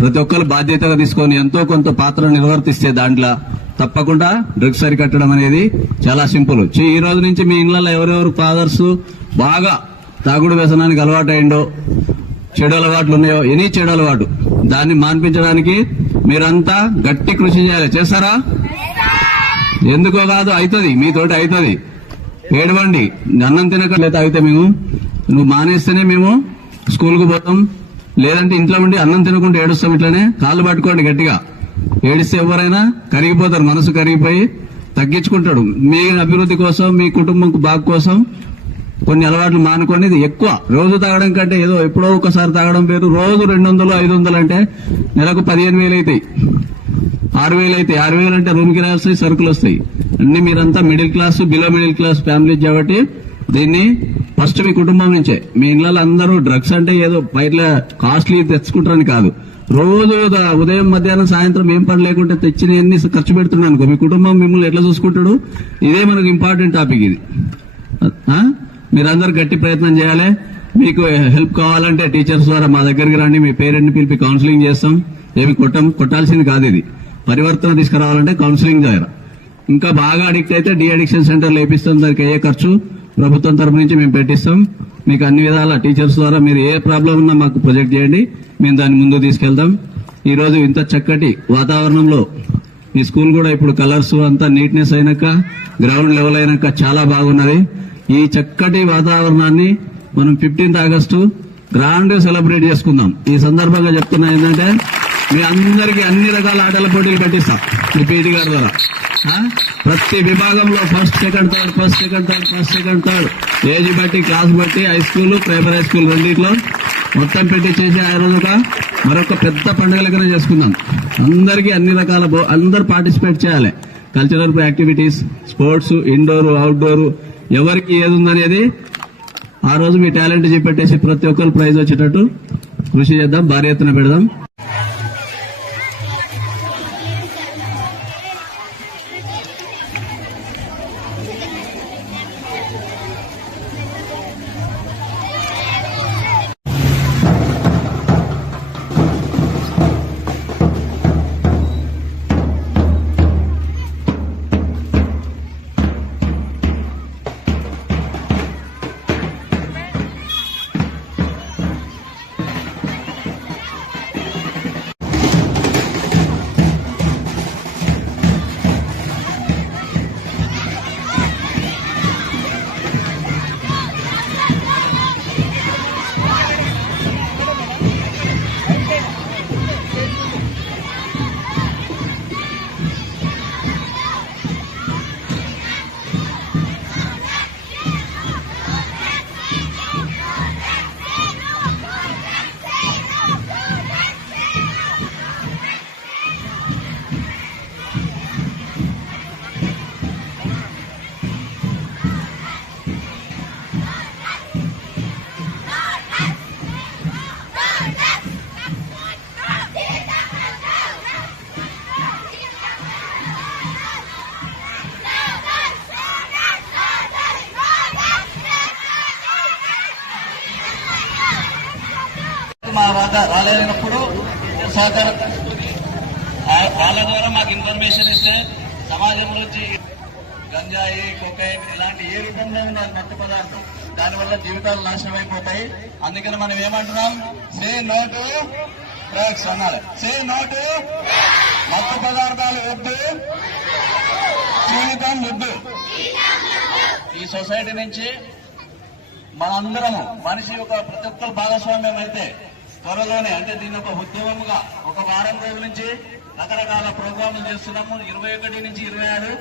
ప్రతి ఒక్కరు బాధ్యతగా తీసుకొని ఎంతో కొంత పాత్ర నిర్వర్తిస్తే దాంట్లో తప్పకుండా డ్రగ్స్ అరికట్టడం అనేది చాలా సింపుల్. ఈ రోజు నుంచి మీ ఇళ్ళలో ఎవరెవరు ఫాదర్స్ బాగా తాగుడు వ్యసనానికి అలవాటు అయిండో చెడు అలవాట్లు ఉన్నాయో ఎనీ చెడు అలవాటు దాన్ని మాన్పించడానికి మీరంతా గట్టి కృషి చేయాలి. చేస్తారా? ఎందుకో కాదు అవుతుంది మీతోటి అవుతుంది ఏడవండి అన్నం తినక లేదా అయితే మేము నువ్వు మానేస్తేనే మేము స్కూల్కి పోతాం లేదంటే ఇంట్లో ఉండి అన్నం తినకుండా ఏడుస్తాం ఇట్లనే? కాళ్ళు పట్టుకోండి గట్టిగా. ఏడిస్తే ఎవరైనా కరిగిపోతారు మనసు కరిగిపోయి తగ్గించుకుంటాడు. మీ అభివృద్ధి కోసం మీ కుటుంబం బాగు కోసం కొన్ని అలవాట్లు మానుకొని ఎక్కువ. రోజు తాగడం కంటే ఏదో ఎప్పుడో ఒకసారి తాగడం పేరు రోజు రెండు వందలు ఐదు వందలు అంటే నెలకు పదిహేను వేలు అవుతాయి ఆరు వేలు అయితే ఆరు వేలు అంటే రూమ్ కిరాయి వస్తాయి సరుకులు వస్తాయి. అన్ని మీరంతా middle class below middle class family కాబట్టి దీన్ని ఫస్ట్ మీ కుటుంబం నుంచే. మీ ఇళ్ళలో అందరూ డ్రగ్స్ అంటే ఏదో బయట కాస్ట్లీ తెచ్చుకుంటారని కాదు. రోజు ఉదయం మధ్యాహ్నం సాయంత్రం ఏం పని లేకుంటే తెచ్చిన ఎన్ని ఖర్చు పెడుతున్నాను అనుకో. మీ కుటుంబం మిమ్మల్ని ఎట్లా చూసుకుంటాడు? ఇదే మనకు ఇంపార్టెంట్ టాపిక్ ఇది. మీరందరూ గట్టి ప్రయత్నం చేయాలి. మీకు హెల్ప్ కావాలంటే టీచర్స్ ద్వారా మా దగ్గరికి రండి. మీ పేరెంట్ని పిలిపి కౌన్సిలింగ్ చేస్తాం. ఏమి కొట్టం కొట్టాల్సింది కాదు ఇది. పరివర్తన తీసుకురావాలంటే కౌన్సిలింగ్ ద్వారా. ఇంకా బాగా అడిక్ట్ అయితే డీ అడిక్షన్ సెంటర్ లేపిస్తాం దానికి అయ్యే ఖర్చు. ప్రభుత్వం తరపు నుంచి మేము పెట్టిస్తాం. మీకు అన్ని విధాల టీచర్స్ ద్వారా మీరు ఏ ప్రాబ్లం ఉన్నా మాకు ప్రొజెక్ట్ చేయండి. మేము దాన్ని ముందుకు తీసుకెళ్తాం. ఈ రోజు ఇంత చక్కటి వాతావరణంలో ఈ స్కూల్ కూడా ఇప్పుడు కలర్స్ అంతా నీట్నెస్ అయినాక గ్రౌండ్ లెవెల్ అయినాక చాలా బాగున్నది. ఈ చక్కటి వాతావరణాన్ని మనం ఫిఫ్టీన్త్ ఆగస్టు గ్రాండ్ సెలబ్రేట్ చేసుకుందాం. ఈ సందర్భంగా చెప్తున్నా ఏంటంటే మీ అందరికీ అన్ని రకాల ఆటల పోటీలు పెట్టిస్తాం. మీ పీటీ గారి ద్వారా. ప్రతి విభాగంలో first second third first second third first second third age బట్టి క్లాస్ బట్టి high school primary high school రెండింటిలో మొత్తం పెట్టి చేసే ఆ రోజుగా మరొక పెద్ద పండుగ లెక్కన చేసుకుందాం. అందరికీ అన్ని రకాల అందరు అందరూ పార్టిసిపేట్ చేయాలి. Cultural activities sports indoor outdoor ఎవరికి ఏది ఉందనేది ఆ రోజు మీ టాలెంట్ చూపెట్టేసి ప్రతి ఒక్కరు ప్రైజ్ వచ్చేటట్టు కృషి చేద్దాం భారీ ఎత్తున పెడదాం. మా వద్ద రాలేనప్పుడు సహకారం తీసుకుని వాళ్ళ ద్వారా మాకు ఇన్ఫర్మేషన్ ఇస్తే సమాజంలో గంజాయి కొకైన్ ఇలాంటి ఏ రూపంలో ఉన్న మత్తు పదార్థం దానివల్ల జీవితాలు నాశనం అయిపోతాయి. అందుకని మనం ఏమంటున్నాం? సే నోటు డ్రగ్స్ అన్నారు. సే నోటు మత్తు పదార్థాలు వద్దు. జీవితం వద్దు. ఈ సొసైటీ నుంచి మనందరము మనిషి యొక్క ప్రతి ఒక్కరు భాగస్వామ్యం అయితే త్వరలోనే అంటే దీని ఒక ఉద్యమముగా ఒక వారం రోజుల నుంచి రకరకాల ప్రోగ్రాములు చేస్తున్నాము. ఇరవై ఒకటి నుంచి ఇరవై ఆరు.